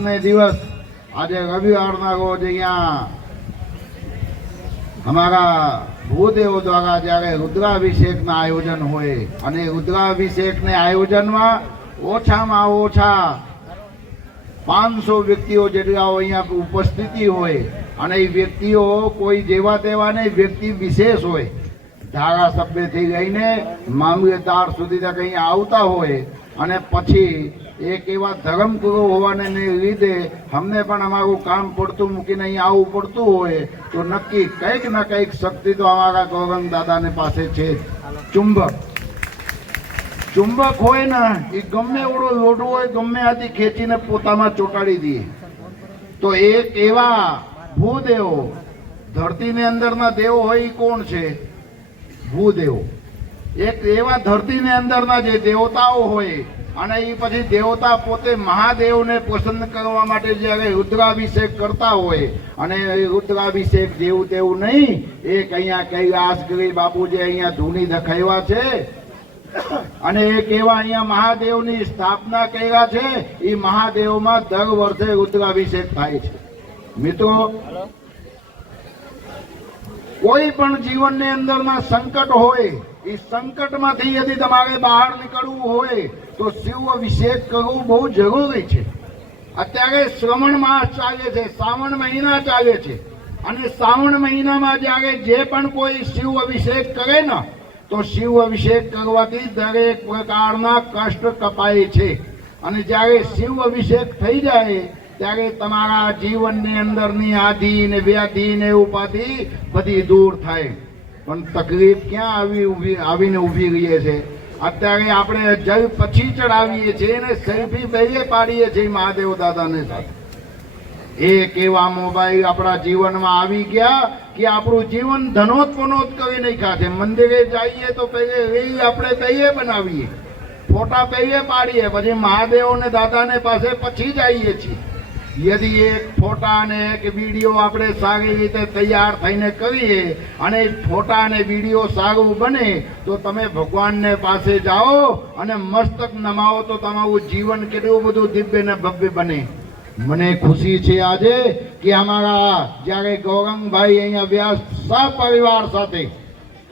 આજને દિવસ આજે રવિવારના રોજ અહીંયા અમારા ભૂદેવો દ્વારા જ્યારે રુદ્રાભિષેકના આયોજન હોય અને રુદ્રાભિષેકને આયોજનમાં ઓછામાં ઓછા 500 વ્યક્તિઓ જેટલા અહીંયા ઉપસ્થિતિ હોય અને એ વ્યક્તિઓ કોઈ જેવા તેવા નહીં, વ્યક્તિ વિશેષ હોય, ધારાસભ્યથી લઈને મામલતદાર સુધી તક અહીંયા આવતા હોય અને પછી એક એવા ધર્મગુરુ હોવાને લીધે અમને પણ અમારું કામ પડતું મૂકીને અહીંયા આવવું પડતું હોય તો નક્કી કંઈક ના કંઈક શક્તિ તો અમારા ગૌરંગ દાદાને પાસે છે. ચુંબક હોય ને એ ગમે એવડો લોઢો હોય ગમે આથી ખેંચીને પોતામાં ચોંટાડી દે. તો એક એવા ભૂદેવો, ધરતીની અંદરના દેવો હોય એ કોણ છે? ભૂદેવો. એક એવા ધરતીની અંદરના જે દેવતાઓ હોય અને એ પછી દેવતા પોતે મહાદેવને પસંદ કરવા માટે જ્યારે રુદ્રાભિષેક કરતા હોય અને રુદ્રાભિષેક જેવું તેવું નહીં, એક અહીંયા કૈલાસગીરી બાપુજી અહીંયા ધૂની દખાવ્યા છે અને એક એવા અહીંયા મહાદેવની સ્થાપના કર્યા છે. એ મહાદેવમાં દર વર્ષે રુદ્રાભિષેક થાય છે. મિત્રો, કોઈ પણ જીવનની અંદરના સંકટ હોય, એ સંકટમાંથી યદિ તમારે બહાર નીકળવું હોય તો શિવ અભિષેક કરવું બહુ જરૂરી છે. અત્યારે શ્રાવણ માસ ચાલે છે, શ્રાવણ મહિના ચાલે છે અને શ્રાવણ મહિનામાં જ્યારે જે પણ કોઈ શિવ અભિષેક કરે ને તો શિવ અભિષેક કરવાથી દરેક પ્રકારના કષ્ટ કપાય છે અને જ્યારે શિવ અભિષેક થઈ જાય ત્યારે તમારા જીવનની અંદરની આધિ ને વ્યાધિ ને ઉપાધિ બધી દૂર થાય. પણ તકલીફ ક્યાં આવીને ઊભી રહીએ છે? અત્યારે આપણે જલ પછી ચડાવીએ છીએ અને સેલ્ફી પહેલે પાડીએ છીએ મહાદેવ દાદાને સાથે. એક એવા મોબાઈલ આપણા જીવનમાં આવી ગયા કે આપણું જીવન ધનોત્પનોત કરી નાખ્યા છે. મંદિરે જઈએ તો પહેલે રીલ આપણે પહેલે બનાવીએ, ફોટા પહેલે પાડીએ, પછી મહાદેવ ને દાદાને પાસે પછી જઈએ છીએ. યદિ એક ફોટા અને એક વિડીયો આપણે સારી રીતે તૈયાર થઈને કરીએ અને ફોટા અને વિડીયો સારું બને તો તમે ભગવાનને પાસે જાઓ અને મસ્તક નમાવો તો તમારું જીવન કેટલું બધું દિવ્ય ને ભવ્ય બને. મને ખુશી છે આજે કે અમારા જ્યારે ગૌરંગભાઈ અહીંયા વ્યાસ સપરિવાર સાથે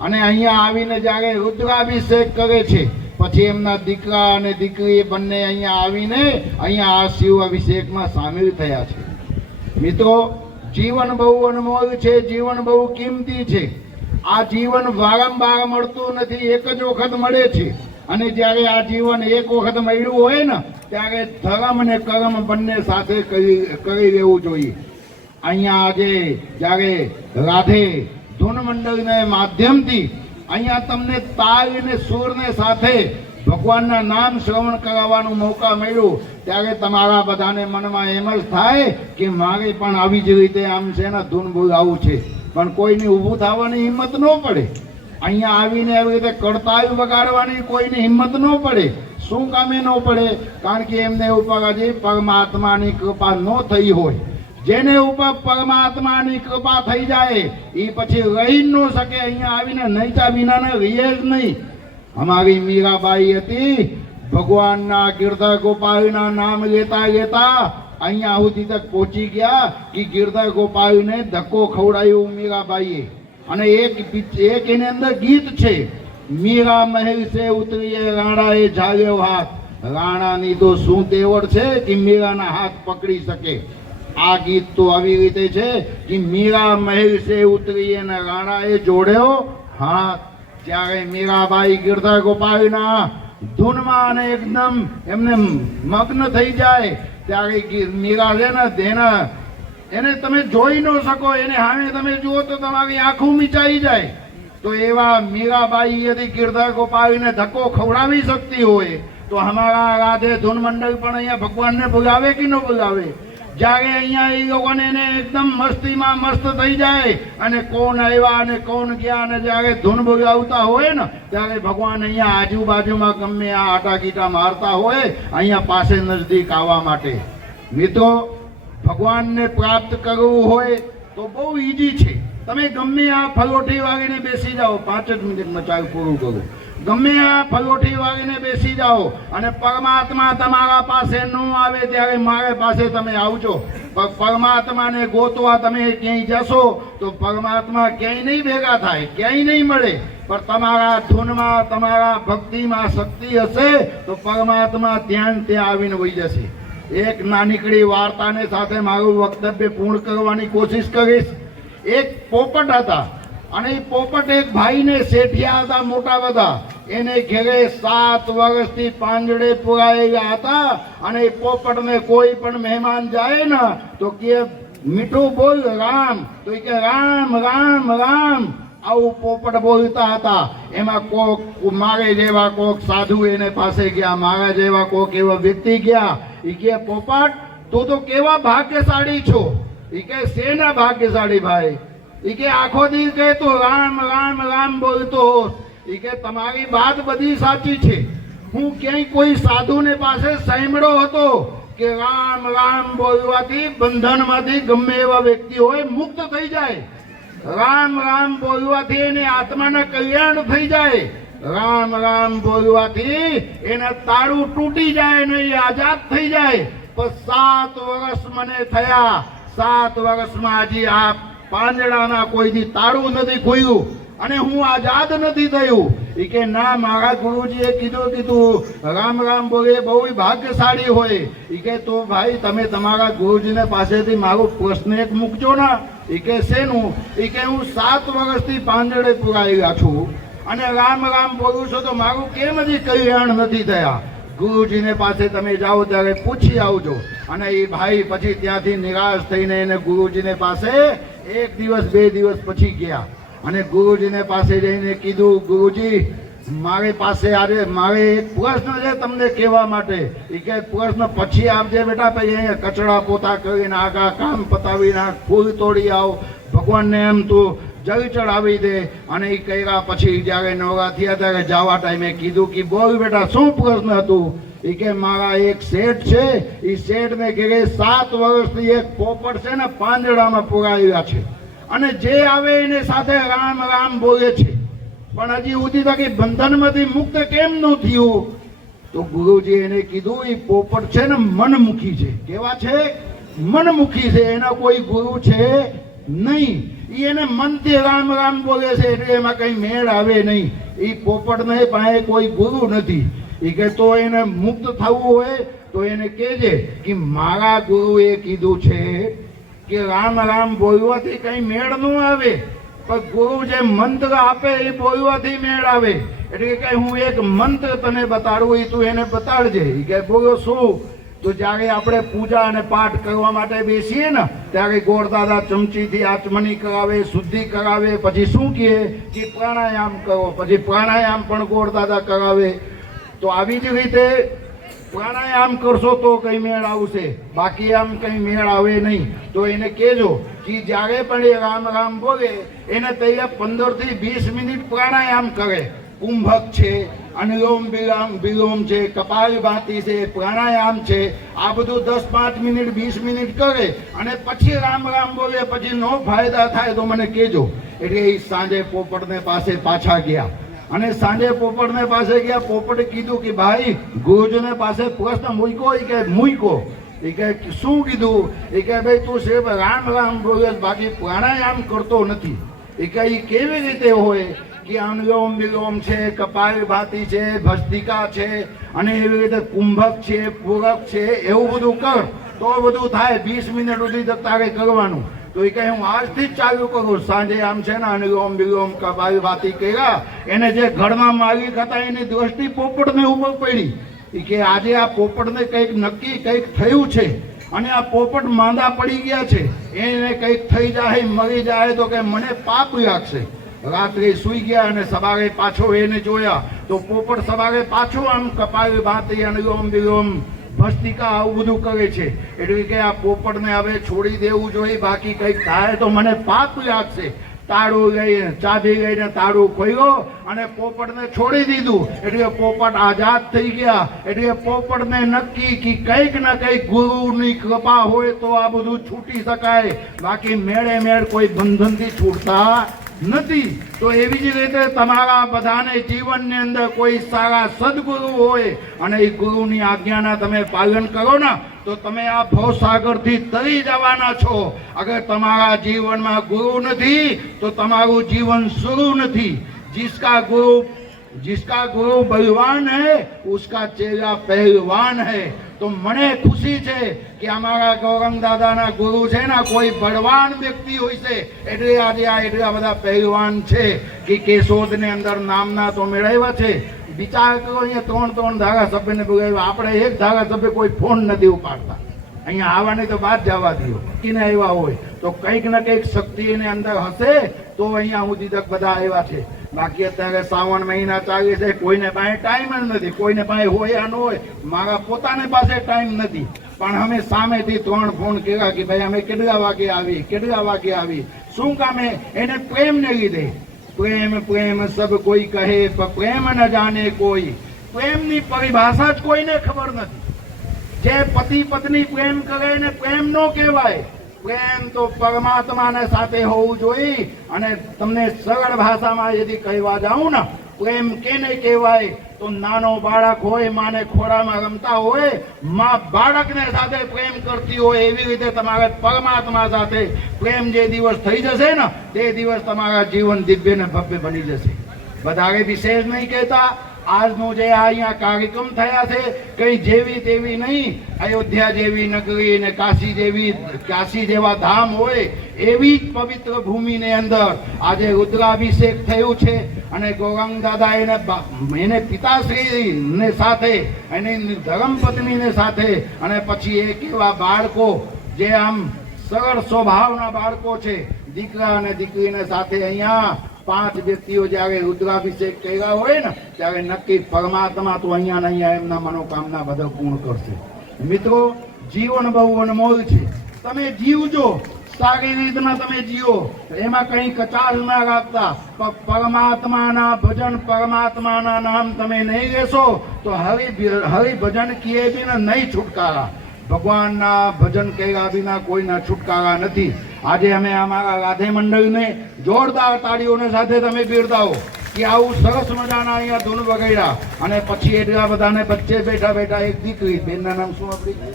અને અહીંયા આવીને જ્યારે રુદ્રાભિષેક કરે છે પછી એમના દીકરા અને દીકરી બંને અહીંયા આવીને અહીંયા આ શિવ અભિષેકમાં સામેલ થયા છે. મિત્રો, જીવન બહુ અનમોલ છે, જીવન બહુ કિંમતી છે. આ જીવન વારંવાર મળતું નથી, એક જ વખત મળે છે અને જ્યારે આ જીવન એક વખત મળ્યું હોય ને ત્યારે ધર્મ અને કર્મ બંને સાથે કરી લેવું જોઈએ. અહીંયા આજે જ્યારે રાધે ધૂન મંડળને માધ્યમથી અહીંયા તમને તાલ અને સૂરને સાથે ભગવાનના નામ શ્રવણ કરાવવાનું મોકા મળ્યું ત્યારે તમારા બધાને મનમાં એમ જ થાય કે મારે પણ આવી જ રીતે આમ છે ને ધૂન બોલાવવું છે. પણ કોઈની ઊભું થવાની હિંમત ન પડે. અહીંયા આવીને આવી રીતે કડતાલ વગાડવાની કોઈની હિંમત ન પડે. શું કામે ન પડે? કારણ કે એમને ઉપર હજી પરમાત્માની કૃપા ન થઈ હોય. જેને ઉપર પરમાત્માની કૃપા થઈ જાય એ પછી રહી ન શકે, અહીંયા આવીને નહીતા વિનાને રહીએ જ નહીં. અમારી મીરાબાઈ હતી, ભગવાનના ગિરધર ગોપાલના નામ લેતા લેતા અહીંયા સુધી તક પહોંચી ગયા કે ગિરધર ગોપાલને ધક્કો ખવડાવ્યો મીરાબાઈએ. અને એક એની અંદર ગીત છે, મીરા મહેલ સે ઉતરીએ રાણાએ ઝાલ્યો હાથ. રાણાની તો શું તેવડ છે કે મીરાના હાથ પકડી શકે. આ ગીત તો આવી રીતે છે કે મીરા મહેલ સે ઉતરી અને રાણાએ જોડ્યો હાથ. ત્યારે મીરાબાઈ ગિરધર ગોપાલના ધૂનમાં અને એકદમ એમને મગ્ન થઈ જાય ત્યારે મીરા છે ને એને તમે જોઈ ન શકો, એને સામે તમે જુઓ તો તમારી આંખો મીચાઈ જાય. તો એવા મીરાબાઈ યદિ ગિરધર ગોપાલને ધક્કો ખવડાવી શકતી હોય તો અમારા રાધે ધૂન મંડળ પણ અહીંયા ભગવાનને બોલાવે કે ન બોલાવે? જ્યારે અહીંયા એ લોકોને એને એકદમ મસ્તીમાં મસ્ત થઈ જાય અને કોણ આવ્યા અને કોણ ગયા અને જ્યારે ધૂન બોલાવતા હોય ને ત્યારે ભગવાન અહીંયા આજુબાજુમાં ગમે આ આટા ગીટા મારતા હોય અહીંયા પાસે નજદીક આવવા માટે. મિત્રો, ભગવાનને પ્રાપ્ત કરવું હોય તો બહુ ઈજી છે. તમે ગમે આ ફલોઠી વાળીને બેસી જાઓ, 5 જ મિનિટમાં ચાલ પૂરું કરું. ગમે આ પલોઠી વાળીને બેસી જાઓ અને પરમાત્મા તમારા પાસે ન આવે ત્યારે મારે પાસે તમે આવજો. પણ પરમાત્માને ગોતવા તમે ક્યાંય જશો તો પરમાત્મા ક્યાંય નહીં ભેગા થાય, ક્યાંય નહીં મળે. પણ તમારા ધૂનમાં, તમારા ભક્તિમાં શક્તિ હશે તો પરમાત્મા ત્યાં આવીને વહી જશે. એક નાનીકડી વાર્તાને સાથે મારું વક્તવ્ય પૂર્ણ કરવાની કોશિશ કરીશ. એક પોપટ હતા અને એ પોપટ એક ભાઈને શેઠિયા હતા મોટા બધા. એને ઘેરે 7 વર્ષથી પાંજડે પુરાયેલા હતા અને એ પોપટને કોઈ પણ મહેમાન જાય ને તો કે મીઠું બોલ રામ, તો એ કે રામ રામ રામ, આવું પોપટ બોલતા હતા. એમાં કોક મારે જેવા કોક સાધુ એને પાસે ગયા, મારા જેવા કોક એવા વ્યક્તિ ગયા. એ કે પોપટ તું તો કેવા ભાગ્યશાળી છો. એ કે શેના ભાગ્યશાળી ભાઈ? એ કે આખો દી કે તું રામ રામ રામ બોલતો. એ કે તમારી વાત બધી સાચી છે. હું ક્યાંય કોઈ સાધુને પાસે સાંભળ્યો હતો કે રામ રામ બોલવાથી બંધનમાંથી ગમે એવા વ્યક્તિ હોય મુક્ત થઈ જાય. રામ રામ બોલવાથી એને આત્માના કલ્યાણ થઈ જાય. રામ રામ બોલવાથી એના તાળું તૂટી જાય ને એ આઝાદ થઈ જાય. પણ 7 વર્ષ મને થયા, 7 વર્ષમાં હજી આ પાંજડાના કોઈથી તાળું નથી ખોલ્યું અને હું આઝાદ નથી થયું. એ કે ના, મારા ગુરુજીએ કીધું રામ રામ બોલે બહુ ભાગ્યશાળી હોય. એ કે તો ભાઈ તમે તમારા ગુરુજીને પાસેથી મારો પ્રશ્ન એક મૂકજો ના. એ કે શેનું? એ કે હું 7 વર્ષથી પાંજડે પુરાયેલા છું અને રામ રામ બોલું છું તો મારું કેમ હજી કલ્યાણ નથી થયા? ગુરુજીને પાસે તમે જાઓ ત્યારે પૂછી આવજો. અને એ ભાઈ પછી ત્યાંથી નિરાશ થઈને એને ગુરુજીને પાસે 1 દિવસ 2 દિવસ પછી ગયા અને ગુરુજીને પાસે જઈને કીધું, ગુરુજી મારી પાસે આજે મારે એક પ્રશ્ન છે તમને કહેવા માટે. એ કે પ્રશ્ન પછી આપજે બેટા, પછી અહીંયા કચડા પોતા કરીને આગા કામ પતાવી નાખ, ફૂલ તોડી આવ, ભગવાનને એમ તું જળ ચડાવી દે. અને એ કર્યા પછી જ્યારે નવરા થયા ત્યારે જવા ટાઈમે કીધું કે બોલ બેટા શું પ્રશ્ન હતું? એ કે મારા એક શેઠ છે, એ શેઠને ઘેરે 7 વર્ષથી એક પોપટ છે ને પાંજડામાં પુરાયેલા છે અને જે આવે એને સાથે રામ રામ બોલે છે, પણ હજી સુધી તક બંધનમાંથી મુક્ત કેમ ન થયું? તો ગુરુજી એને કીધું એ પોપટ છે ને મનમુખી છે. કેવા છે? મનમુખી છે. એના કોઈ ગુરુ છે નહીં. એને મનથી રામ રામ બોલે છે એટલે એમાં કઈ મેળ આવે નહીં. એ પોપટને પાસે કોઈ ગુરુ નથી. એ કે તો એને મુક્ત થવું હોય તો એને કહેજે કે મારા ગુરુએ કીધું છે કે રામ રામ બોલવાથી કઈ મેળ ન આવે, પણ ગુરુ જે મંત્ર આપે એ બોલવાથી મેળ આવે. એટલે કે હું એક મંત્ર તને બતાડું, એ તું એને બતાડજે. એ કે બોલો શું? તો જ્યારે આપણે પૂજા અને પાઠ કરવા માટે બેસીએ ને ત્યારે ગોળદાદા ચમચીથી આચમની કરાવે, શુદ્ધિ કરાવે, પછી શું કહે કે પ્રાણાયામ કરો, પછી પ્રાણાયામ પણ ગોળદાદા કરાવે. તો આવી જ રીતે પ્રાણાયામ કરશો તો કઈ મેળ આવશે, બાકી આમ કઈ મેળ આવે નહીં. તો એને કહેજો કે જ્યારે પણ એ રામ રામ બોલે એને તૈયાર 15 થી 20 મિનિટ પ્રાણાયામ કરે. કુંભક છે, અનુલોમ વિલોમ છે, કપાલભાતિ છે, પ્રાણાયામ છે, આ બધું 10-5 મિનિટ 20 મિનિટ કરે અને પછી રામ રામ બોલે. પછી નો ફાયદા થાય તો મને કહેજો. એટલે એ સાંજે પોપટને પાસે પાછા ગયા અને સાંજે પોપટને પાસે ગયા. પોપટે કીધું કે ભાઈ ગુરુજીને પાસે પ્રશ્ન મૂક્યો? એ કે મૂક્યો. એ કે શું કીધું? એ કે ભાઈ તું સિર્ફ રામ રામ બોલે બાકી પ્રાણાયામ કરતો નથી. એ કે એ કેવી રીતે હોય કે અનુલોમ વિલોમ છે, કપાલભાતિ છે, ભસ્તિકા છે અને એવી રીતે કુંભક છે, પૂરક છે, એવું બધું કર તો બધું થાય. 20 મિનિટ સુધી તારે કરવાનું. તો એ કહે હું આજથી જ ચાલુ કરું. સાંજે આમ છે ને અનુલોમ વિલોમ કપાલભાતિ કર્યા. એને જે ઘરમાં માલિક હતા એની દ્રષ્ટિ પોપટને ઉપર પડી. એ કે આજે આ પોપટને કંઈક નક્કી કંઈક થયું છે અને આ પોપટ માંદા પડી ગયા છે, એને કંઈક થઈ જાય, મરી જાય તો કે મને પાપ લાગશે. રાત્રે સુઈ ગયા અને સવારે પાછો એને જોયા તો પોપટ સવારે પાછો આમ કપાલભાતિ, અનુલોમ વિલોમ, ભસ્તિકા આવું બધું કરે છે. એટલે કે આ પોપટને હવે છોડી દેવું જોઈએ, બાકી કંઈક થાય તો મને પાપ લાગશે. તાળું લઈને ચાવી લઈને તાળું ખોલ્યો અને પોપટને છોડી દીધું. એટલે પોપટ આઝાદ થઈ ગયા. એટલે પોપટને નક્કી કે કંઈક ના કંઈક ગુરુની કૃપા હોય તો આ બધું છૂટી શકાય, બાકી મેળે મેળ કોઈ બંધનથી છૂટતા નથી. તો એવી જ રીતે તમારા બધાને જીવનની અંદર કોઈ સારા સદગુરુ હોય અને એ ગુરુની આજ્ઞાના તમે પાલન કરો ને તો તમે આ ભવસાગરથી તરી જવાના છો. અગર તમારા જીવનમાં ગુરુ નથી તો તમારું જીવન શરૂ નથી. जिसका गुरु बलवान है उसका चेला पहलवान है. તો મને ખુશી છે કે અમારા ગૌરંગ દાદાના ગુરુ છે ને કોઈ બળવાન વ્યક્તિ હોય છે એટલે આજે આ એટલા બધા પહેલવાન છે કે કેશોદની અંદર નામના તો મેળવ્યા છે. વિચાર કરો, અહીંયા 3 ધારાસભ્યને બોલાવ્યા, આપણે એક ધારાસભ્ય કોઈ ફોન નથી ઉપાડતા. અહીંયા આવવાની તો વાત જવા દો, કીને આવ્યા હોય તો કંઈક ને કંઈક શક્તિ એની અંદર હશે તો અહીંયા સુધી તક બધા આવ્યા છે. બાકી અત્યારે શ્રાવણ મહિના ચાલે છે, કોઈને પાસે ટાઈમ જ નથી. કોઈને પાસે હોય ન હોય, મારા પોતાને પાસે ટાઈમ નથી. પણ અમે સામેથી 3 ફોન કર્યા કે ભાઈ અમે કેટલા વાગે આવી. શું કામે? એને પ્રેમને લીધે. પ્રેમ પ્રેમ સબ કોઈ કહે પણ પ્રેમ ન જાણે કોઈ. પ્રેમની પરિભાષા જ કોઈને ખબર નથી. જે પતિ પત્ની પ્રેમ કરે એને પ્રેમ નો કહેવાય. પ્રેમ તો પરમાત્માને સાથે હોવું જોઈએ. અને તમને સરળ ભાષામાં યદી કહેવા જાઉં ને, પ્રેમ કેને કહેવાય તો નાનો બાળક હોય, માને ખોળામાં રમતા હોય, માં બાળકને સાથે પ્રેમ કરતી હોય એવી રીતે તમારે પરમાત્મા સાથે પ્રેમ જે દિવસ થઈ જશે ને તે દિવસ તમારા જીવન દિવ્ય ને ભવ્ય બની જશે. વધારે વિશેષ નહીં કહેતા. આજનો જે અહીંયા કાર્યક્રમ થયા છે કઈ જેવી તેવી નહીં. અયોધ્યા જેવી નગરી ને કાશી જેવા ધામ હોય એવી જ પવિત્ર ભૂમિની અંદર આજે રુદ્રાભિષેક થયું છે. અને ગૌરંગ દાદા એને પિતાશ્રી ને સાથે એની ધર્મપત્નીને સાથે અને પછી એક એવા બાળકો જે આમ સરળ સ્વભાવના બાળકો છે, દીકરા અને દીકરીને સાથે અહીંયા 5 વ્યક્તિઓ જયારે રુદ્રાભિષેક કર્યા હોય ને ત્યારે નક્કી પરમાત્મા તો અહીંયા ને અહીંયા એમના મનોકામના બધા પૂર્ણ કરશે. મિત્રો, જીવન બહુ અનમોલ છે. તમે જીવજો, સારી રીતના તમે જીવો, એમાં કઈ કચાશ ના રાખતા. પરમાત્માના ભજન, પરમાત્માના નામ તમે નહીં લેશો તો હરિ ભજન કિએ બી નહીં છુટકારા. ભગવાનના ભજન કર્યા વિના કોઈના છુટકારા નથી. આજે અમે અમારા રાધે મંડળને જોરદાર તાળીઓને સાથે તમે બિરદાવો કે આવું સરસ મજાના અહીંયા ધૂન વગાડ્યા. અને પછી એટલા બધાને વચ્ચે બેઠા એક દીકરી, બેનના નામ શું આપણી?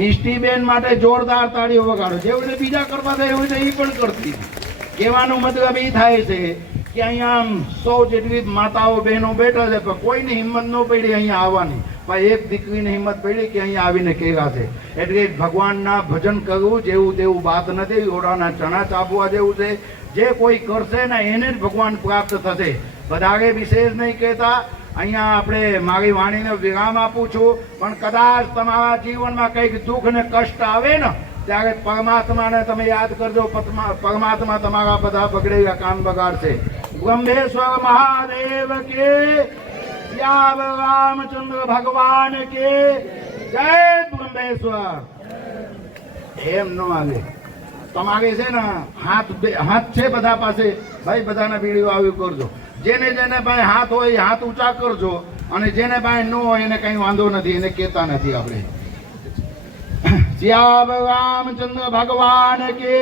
મિષ્ટીબેન માટે જોરદાર તાળીઓ વગાડો. જેવું બીજા કરતા થાય એવું એ પણ કરતી. કહેવાનો મતલબ એ થાય છે કે અહીંયા 100 જેટલી માતાઓ બહેનો બેઠા છે પણ કોઈની હિંમત ન પડી અહીંયા આવવાની. પણ એક દીકરીની હિંમત પડી કે અહીંયા આવીને કહેવા છે. એટલે ભગવાનના ભજન કરવું જેવું તેવું વાત નથી. ઓડાના ચણા ચાપવા જેવું છે. જે કોઈ કરશે ને એને જ ભગવાન પ્રાપ્ત થશે. વધારે વિશેષ નહીં કહેતા. અહીંયા આપણે મારી વાણીને વિરામ આપું છું. પણ કદાચ તમારા જીવનમાં કંઈક દુઃખ ને કષ્ટ આવે ને ત્યારે પરમાત્માને તમે યાદ કરજો. પરમાત્મા તમારા બધા બગડેલા કામ બગાડશે. બ્રહ્મેશ્વર મહાદેવ કે શ્યામ રામચંદ્ર ભગવાન કે જય. બ્રહ્મેશ્વર એમ ન આવે. તમારે છે ને હાથ છે બધા પાસે, ભાઈ બધાના વિડીયો આવ્યું કરજો. જેને ભાઈ હાથ હોય હાથ ઊંચા કરજો. અને જેને ભાઈ ન હોય એને કઈ વાંધો નથી, એને કહેતા નથી આપણે. श्याम रामचंद्र भगवान के,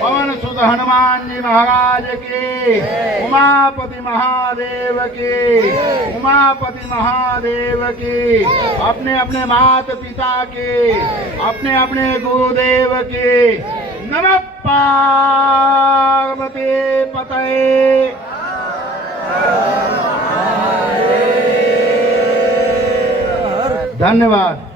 पवन सुत हनुमान जी महाराज के, उमापति महादेव के, उमापति महादेव के, अपने अपने माता पिता के, अपने अपने गुरुदेव के। नमः पार्वती पतये। धन्यवाद।